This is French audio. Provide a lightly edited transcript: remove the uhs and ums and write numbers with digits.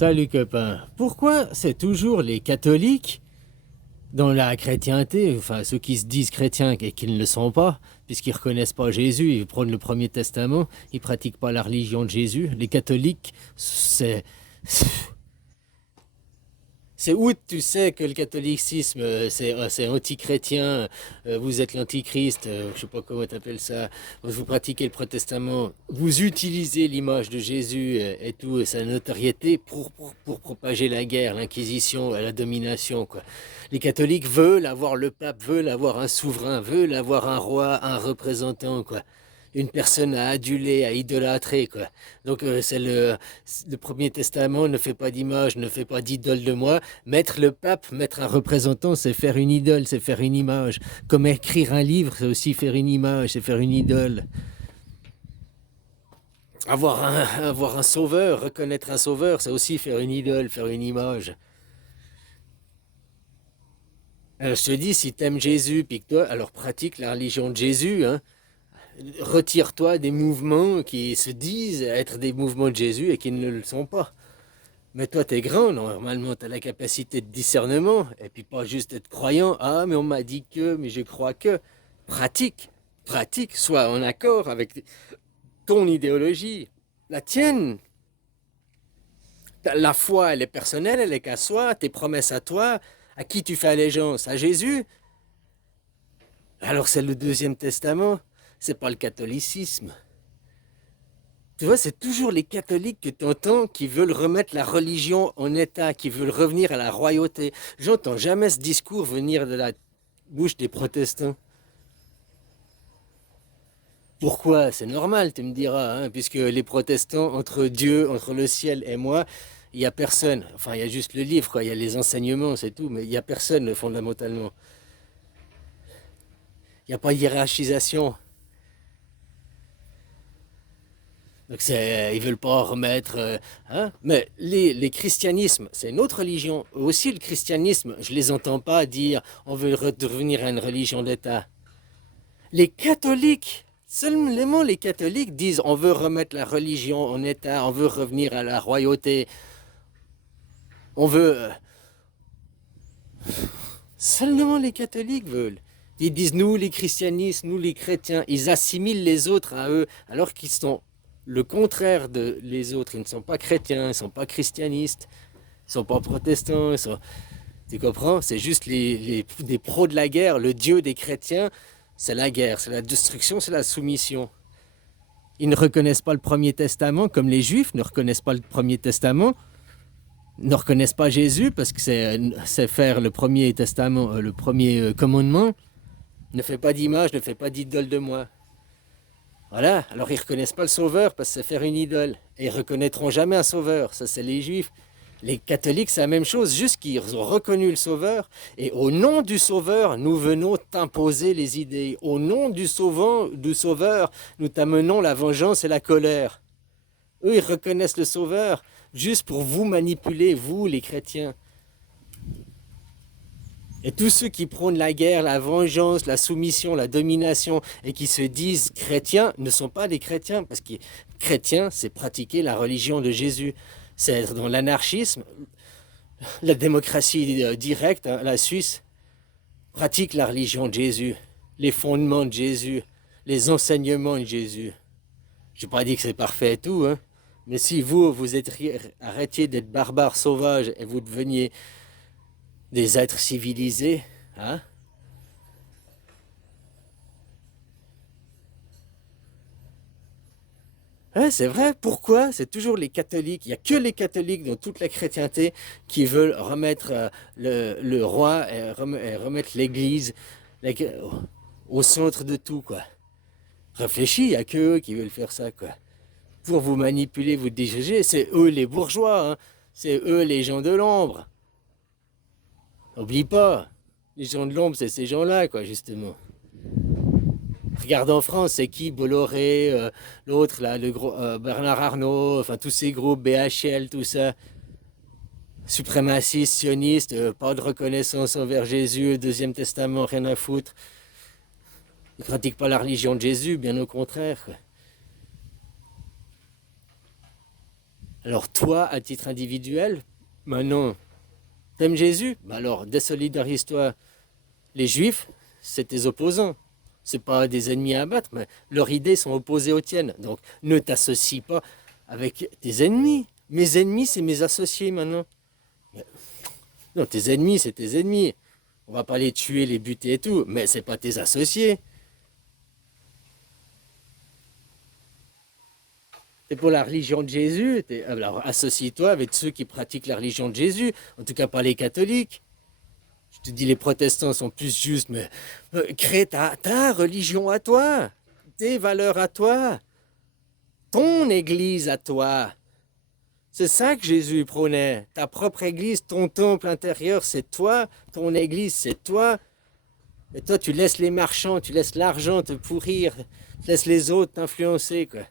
Salut copain. Pourquoi c'est toujours les catholiques dans la chrétienté, enfin ceux qui se disent chrétiens et qui ne le sont pas, puisqu'ils ne reconnaissent pas Jésus, ils prennent le Premier Testament, ils ne pratiquent pas la religion de Jésus. Les catholiques, c'est où tu sais que le catholicisme, c'est anti-chrétien, vous êtes l'antichrist, je ne sais pas comment tu appelles ça, vous pratiquez le protestant, vous utilisez l'image de Jésus et tout, et sa notoriété pour propager la guerre, l'inquisition, la domination, quoi. Les catholiques veulent avoir le pape, veulent avoir un souverain, veulent avoir un roi, un représentant, quoi. Une personne à aduler, à idolâtrer, quoi. Donc le Premier Testament ne fait pas d'image, ne fait pas d'idole de moi. Mettre le pape, mettre un représentant, c'est faire une idole, c'est faire une image. Comme écrire un livre, c'est aussi faire une image, c'est faire une idole. Avoir un sauveur, reconnaître un sauveur, c'est aussi faire une idole, faire une image. Alors je te dis, si t'aimes Jésus, puis que toi, alors pratique la religion de Jésus, hein. Retire-toi des mouvements qui se disent être des mouvements de Jésus et qui ne le sont pas. Mais toi, t'es grand, normalement, t'as la capacité de discernement, et puis pas juste être croyant. Ah, mais on m'a dit que, mais je crois que. Pratique, pratique, sois en accord avec ton idéologie, la tienne. La foi, elle est personnelle, elle est qu'à soi, tes promesses à toi, à qui tu fais allégeance? À Jésus? Alors c'est le deuxième testament, c'est pas le catholicisme. Tu vois, c'est toujours les catholiques que tu entends qui veulent remettre la religion en état, qui veulent revenir à la royauté. J'entends jamais ce discours venir de la bouche des protestants. Pourquoi? C'est normal, tu me diras, hein, puisque les protestants, entre Dieu, entre le ciel et moi, il n'y a personne. Enfin, il y a juste le livre, quoi. Il y a les enseignements, c'est tout, mais il n'y a personne fondamentalement. Il n'y a pas de hiérarchisation. Donc ils veulent pas remettre, hein? Mais les christianismes, c'est une autre religion. Aussi le christianisme, je les entends pas dire on veut redevenir à une religion d'État. Les catholiques, seulement les catholiques disent on veut remettre la religion en État, on veut revenir à la royauté, on veut. Seulement les catholiques veulent. Ils disent nous les christianistes, nous les chrétiens, ils assimilent les autres à eux alors qu'ils sont le contraire de les autres. Ils ne sont pas chrétiens, ils ne sont pas christianistes, ils ne sont pas protestants. Tu comprends? C'est juste des pros de la guerre. Le Dieu des chrétiens, c'est la guerre, c'est la destruction, c'est la soumission. Ils ne reconnaissent pas le Premier Testament comme les Juifs ne reconnaissent pas le Premier Testament, ne reconnaissent pas Jésus parce que c'est faire le Premier Testament, le premier commandement. Ne fais pas d'image, ne fais pas d'idole de moi. Voilà, alors ils ne reconnaissent pas le sauveur parce que c'est faire une idole. Et ils ne reconnaîtront jamais un sauveur, ça c'est les juifs. Les catholiques, c'est la même chose, juste qu'ils ont reconnu le sauveur. Et au nom du sauveur, nous venons t'imposer les idées. Au nom du sauveur, nous t'amenons la vengeance et la colère. Eux, ils reconnaissent le sauveur juste pour vous manipuler, vous les chrétiens. Et tous ceux qui prônent la guerre, la vengeance, la soumission, la domination et qui se disent chrétiens ne sont pas des chrétiens parce que chrétien, c'est pratiquer la religion de Jésus. C'est être dans l'anarchisme, la démocratie directe, hein, la Suisse pratique la religion de Jésus, les fondements de Jésus, les enseignements de Jésus. Je n'ai pas dit que c'est parfait et tout, hein, mais si vous arrêtiez d'être barbares sauvages et vous deveniez des êtres civilisés, hein? Ouais, c'est vrai, pourquoi? C'est toujours les catholiques. Il n'y a que les catholiques dans toute la chrétienté qui veulent remettre le roi et remettre l'église au centre de tout, quoi. Réfléchis, il n'y a que eux qui veulent faire ça, quoi. Pour vous manipuler, vous diriger, c'est eux les bourgeois, hein. C'est eux les gens de l'ombre. N'oublie pas, les gens de l'ombre, c'est ces gens-là, quoi, justement. Regarde en France, c'est qui Bolloré, l'autre là, le gros Bernard Arnault, enfin tous ces groupes BHL, tout ça, suprémacistes, sionistes, pas de reconnaissance envers Jésus, Deuxième Testament, rien à foutre. Ils pratiquent pas la religion de Jésus, bien au contraire, quoi. Alors toi, à titre individuel, maintenant, t'aimes Jésus? Bah alors, désolidarise-toi. Les Juifs, c'est tes opposants. C'est pas des ennemis à abattre, mais leurs idées sont opposées aux tiennes. Donc, ne t'associe pas avec tes ennemis. Mes ennemis, c'est mes associés maintenant. Non, tes ennemis, c'est tes ennemis. On va pas les tuer, les buter et tout, mais c'est pas tes associés. T'es pour la religion de Jésus, alors associe-toi avec ceux qui pratiquent la religion de Jésus, en tout cas pas les catholiques. Je te dis, les protestants sont plus justes, mais crée ta religion à toi, tes valeurs à toi, ton église à toi. C'est ça que Jésus prônait. Ta propre église, ton temple intérieur, c'est toi. Ton église, c'est toi. Et toi, tu laisses les marchands, tu laisses l'argent te pourrir, tu laisses les autres t'influencer, quoi.